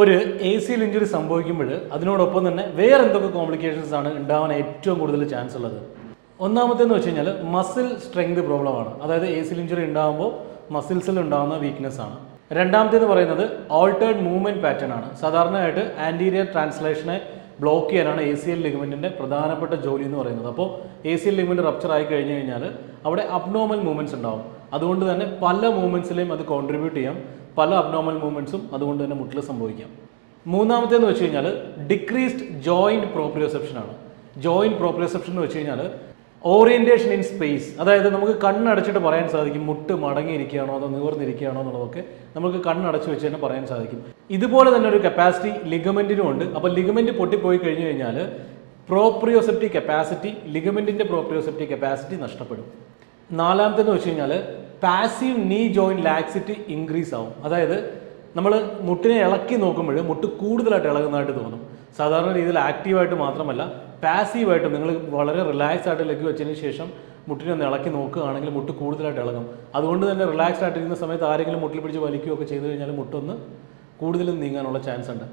ഒരു A C injury സംഭവിക്കുമ്പോൾ അതിനോടൊപ്പം തന്നെ വേറെ എന്തൊക്കെ കോംപ്ലിക്കേഷൻസ് ആണ് ഉണ്ടാവാൻ ഏറ്റവും കൂടുതൽ ചാൻസ് ഉള്ളത്? ഒന്നാമത്തേന്ന് വെച്ച് കഴിഞ്ഞാൽ മസിൽ സ്ട്രെങ്ത് പ്രോബ്ലമാണ് അതായത് എ സി ഇഞ്ചുറി ഉണ്ടാകുമ്പോൾ മസിൽസിൽ ഉണ്ടാകുന്ന വീക്ക്നെസ് ആണ്. രണ്ടാമത്തേന്ന് പറയുന്നത് ഓൾട്ടേർഡ് മൂവ്മെന്റ് പാറ്റേൺ ആണ്. സാധാരണയായിട്ട് ആന്റീരിയർ ട്രാൻസ്ലേഷനെ ബ്ലോക്ക് ചെയ്യാനാണ് എ സി എൽ ലിഗ്മെന്റിന്റെ പ്രധാനപ്പെട്ട ജോലി എന്ന് പറയുന്നത്. അപ്പോൾ A C L ligament rupture ആയി കഴിഞ്ഞ് കഴിഞ്ഞാൽ അവിടെ അബ്നോർമൽ മൂവ്മെന്റ്സ് ഉണ്ടാവും. അതുകൊണ്ട് തന്നെ പല മൂവ്മെന്റ്സിലെയും അത് കോൺട്രിബ്യൂട്ട് ചെയ്യാം. പല അബ്നോർമൽ മൂവ്മെന്റ്സും അതുകൊണ്ട് തന്നെ മുട്ടിൽ സംഭവിക്കാം. മൂന്നാമത്തേന്ന് വെച്ച് കഴിഞ്ഞാൽ ഡിക്രീസ്ഡ് ജോയിന്റ് പ്രോപ്രിയോസെപ്ഷൻ ആണ്. ജോയിന്റ് പ്രോപ്രിയോസെപ്ഷൻ എന്ന് വെച്ച് കഴിഞ്ഞാൽ ഓറിയന്റേഷൻ ഇൻ സ്പേസ് അതായത് നമുക്ക് കണ്ണടച്ചിട്ട് പറയാൻ സാധിക്കും മുട്ട് മടങ്ങിയിരിക്കുകയാണോ അതോ നിവർന്നിരിക്കുകയാണോ എന്നുള്ളതൊക്കെ നമുക്ക് കണ്ണടച്ച് വെച്ച് തന്നെ പറയാൻ സാധിക്കും. ഇതുപോലെ തന്നെ ഒരു കപ്പാസിറ്റി ലിഗമെന്റിനും ഉണ്ട്. അപ്പോൾ ലിഗമെന്റ് പൊട്ടിപ്പോയി കഴിഞ്ഞു കഴിഞ്ഞാൽ പ്രോപ്രിയോസെപ്റ്റി കപ്പാസിറ്റി ലിഗമെന്റിന്റെ പ്രോപ്രിയോസെപ്റ്റി കപ്പാസിറ്റി നഷ്ടപ്പെടും. നാലാമത്തെന്ന് വെച്ച് കഴിഞ്ഞാൽ പാസീവ് നീ ജോയിന്റ് ലാക്സിറ്റി ഇൻക്രീസ് ആവും. അതായത് നമ്മൾ മുട്ടിനെ ഇളക്കി നോക്കുമ്പോൾ മുട്ട് കൂടുതലായിട്ട് ഇളകുന്നതായിട്ട് തോന്നും. സാധാരണ രീതിയിൽ ആക്റ്റീവായിട്ട് മാത്രമല്ല പാസീവായിട്ട് നിങ്ങൾ വളരെ റിലാക്സ് ആയിട്ട് ലെഗ് വെച്ചതിന് ശേഷം മുട്ടിനെ ഒന്ന് ഇളക്കി നോക്കുകയാണെങ്കിൽ മുട്ട് കൂടുതലായിട്ട് ഇളകും. അതുകൊണ്ട് തന്നെ റിലാക്സ് ആയിട്ടിരിക്കുന്ന സമയത്ത് ആരെങ്കിലും മുട്ടിൽ പിടിച്ച് വലിക്കുകയൊക്കെ ചെയ്തു കഴിഞ്ഞാൽ മുട്ടൊന്ന് കൂടുതലും നീങ്ങാനുള്ള ചാൻസ് ഉണ്ട്.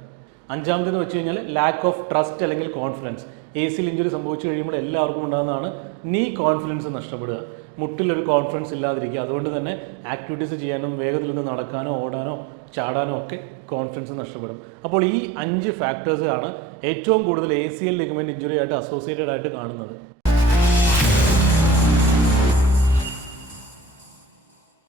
അഞ്ചാമതെന്ന് വെച്ച് കഴിഞ്ഞാൽ ലാക്ക് ഓഫ് ട്രസ്റ്റ് അല്ലെങ്കിൽ കോൺഫിഡൻസ് എ സിയിൽ ഇഞ്ചുറി സംഭവിച്ചു കഴിയുമ്പോൾ എല്ലാവർക്കും ഉണ്ടാകുന്നതാണ് നീ കോൺഫിഡൻസ് നഷ്ടപ്പെടുക. മുട്ടിലൊരു കോൺഫിഡൻസ് ഇല്ലാതിരിക്കുക. അതുകൊണ്ട് തന്നെ ആക്ടിവിറ്റീസ് ചെയ്യാനും വേഗത്തിൽ നിന്ന് നടക്കാനോ ഓടാനോ ചാടാനോ ഒക്കെ കോൺഫിഡൻസ് നഷ്ടപ്പെടും. അപ്പോൾ ഈ അഞ്ച് ഫാക്ടേഴ്സാണ് ഏറ്റവും കൂടുതൽ A C L ligament injury ആയിട്ട് അസോസിയേറ്റഡ് ആയിട്ട് കാണുന്നത്.